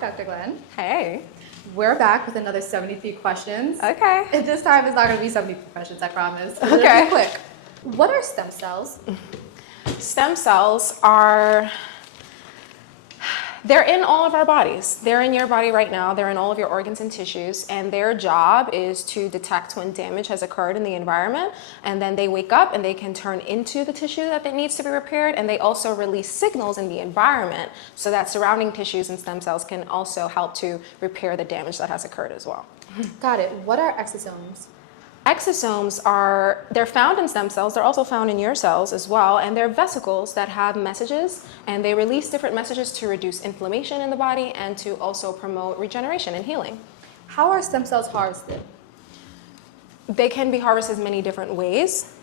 Dr. Glen. Hey. We're back with another 73 questions. Okay. And this time it's not going to be 73 questions, I promise. It's Okay. gonna be quick. What are stem cells? Stem cells are, they're in all of our bodies. They're in your body right now. They're in all of your organs and tissues. And their job is to detect when damage has occurred in the environment. And then they wake up and they can turn into the tissue that needs to be repaired. And they also release signals in the environment so that surrounding tissues and stem cells can also help to repair the damage that has occurred as well. Got it. What are exosomes? Exosomes they're found in stem cells. They're also found in your cells as well. And they're vesicles that have messages, and they release different messages to reduce inflammation in the body and to also promote regeneration and healing. How are stem cells harvested? They can be harvested many different ways.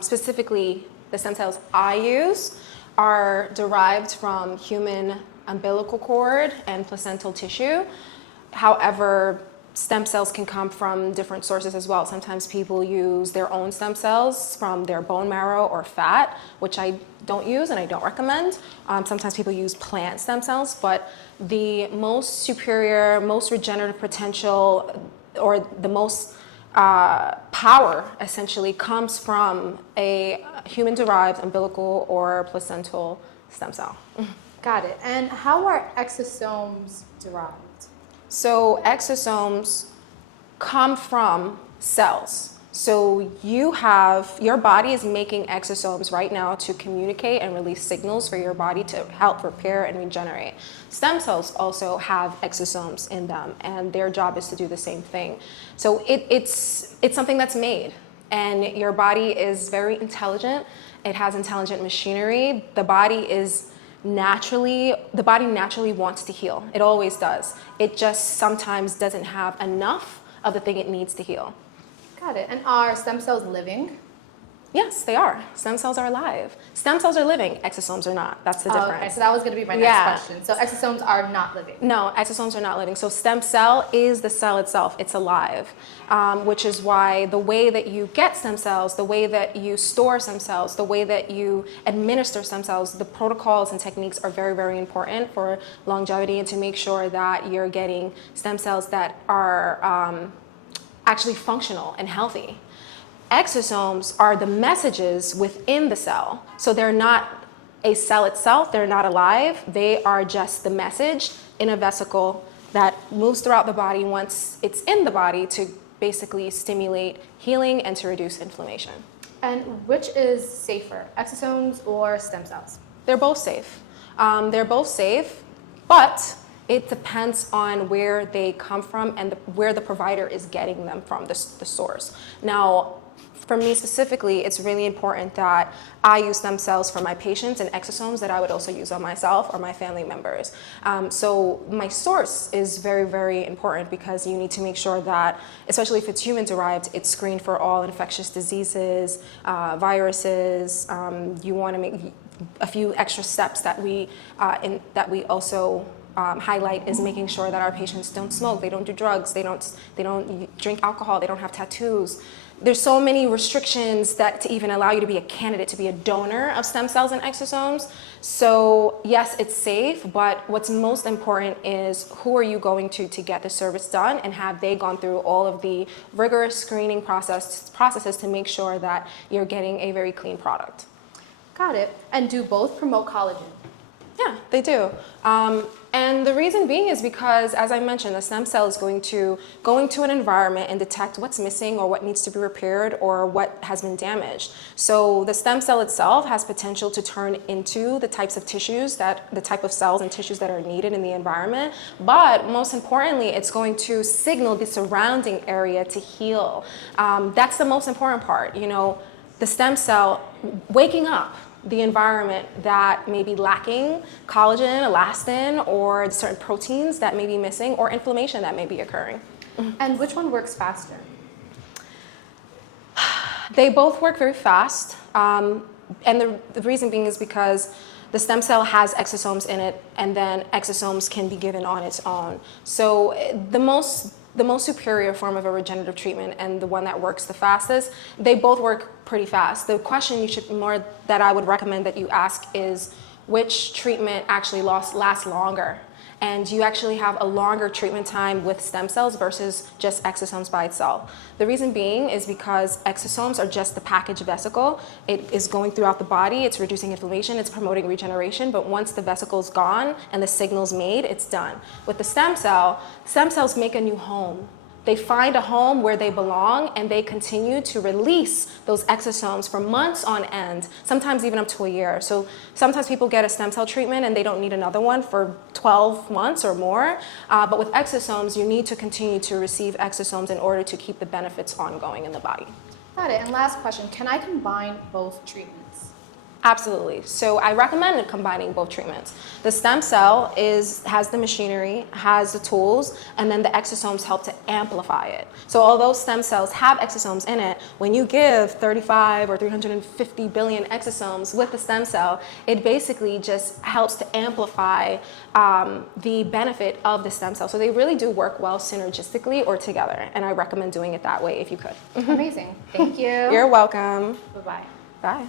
Specifically, the stem cells I use are derived from human umbilical cord and placental tissue. However, stem cells can come from different sources as well. Sometimes people use their own stem cells from their bone marrow or fat, which I don't use and I don't recommend. Sometimes people use plant stem cells, but the most superior, most regenerative potential, or the most power essentially comes from a human-derived umbilical or placental stem cell. Got it. And how are exosomes derived? So exosomes come from cells. So your body is making exosomes right now to communicate and release signals for your body to help repair and regenerate. Stem cells also have exosomes in them, and their job is to do the same thing. So it's something that's made, and your body is very intelligent. It has intelligent machinery. The body naturally wants to heal. It always does. It just sometimes doesn't have enough of the thing it needs to heal. Got it. And are stem cells living? Yes, they are. Stem cells are alive. Stem cells are living. Exosomes are not. That's the difference. Okay, so that was going to be my next question. So exosomes are not living. No, exosomes are not living. So stem cell is the cell itself. It's alive, which is why the way that you get stem cells, the way that you store stem cells, the way that you administer stem cells, the protocols and techniques are very, very important for longevity and to make sure that you're getting stem cells that are actually functional and healthy. Exosomes are the messages within the cell. So they're not a cell itself, they're not alive, they are just the message in a vesicle that moves throughout the body once it's in the body to basically stimulate healing and to reduce inflammation. And which is safer, exosomes or stem cells? They're both safe. But it depends on where they come from and where the provider is getting them from, the source. Now, for me specifically, it's really important that I use stem cells for my patients and exosomes that I would also use on myself or my family members. So my source is very, very important because you need to make sure that, especially if it's human-derived, it's screened for all infectious diseases, viruses. You want to make a few extra steps that we also highlight is making sure that our patients don't smoke, they don't do drugs, they don't drink alcohol, they don't have tattoos. There's so many restrictions that to even allow you to be a candidate, to be a donor of stem cells and exosomes. So yes, it's safe, but what's most important is who are you going to get the service done, and have they gone through all of the rigorous screening processes to make sure that you're getting a very clean product. Got it. And do both promote collagen? Yeah, they do. And the reason being is because, as I mentioned, the stem cell is going to an environment and detect what's missing or what needs to be repaired or what has been damaged. So the stem cell itself has potential to turn into the types of tissues, the type of cells and tissues that are needed in the environment. But most importantly, it's going to signal the surrounding area to heal. That's the most important part. The stem cell waking up the environment that may be lacking collagen, elastin, or certain proteins that may be missing, or inflammation that may be occurring. And which one works faster? They both work very fast. And the reason being is because the stem cell has exosomes in it, and then exosomes can be given on its own. So the most superior form of a regenerative treatment and the one that works the fastest, they both work pretty fast. The question that I would recommend that you ask is which treatment actually lasts longer. and you actually have a longer treatment time with stem cells versus just exosomes by itself. The reason being is because exosomes are just the packaged vesicle. It is going throughout the body, it's reducing inflammation, it's promoting regeneration, but once the vesicle's gone and the signal's made, it's done. With the stem cells make a new home. They find a home where they belong, and they continue to release those exosomes for months on end, sometimes even up to a year. So sometimes people get a stem cell treatment and they don't need another one for 12 months or more. But with exosomes, you need to continue to receive exosomes in order to keep the benefits ongoing in the body. Got it. And last question, can I combine both treatments? Absolutely. So I recommend combining both treatments. The stem cell has the machinery, has the tools, and then the exosomes help to amplify it. So although stem cells have exosomes in it, when you give 35 or 350 billion exosomes with the stem cell, it basically just helps to amplify the benefit of the stem cell. So they really do work well synergistically or together, and I recommend doing it that way if you could. Amazing. Thank you. You're welcome. Bye-bye. Bye.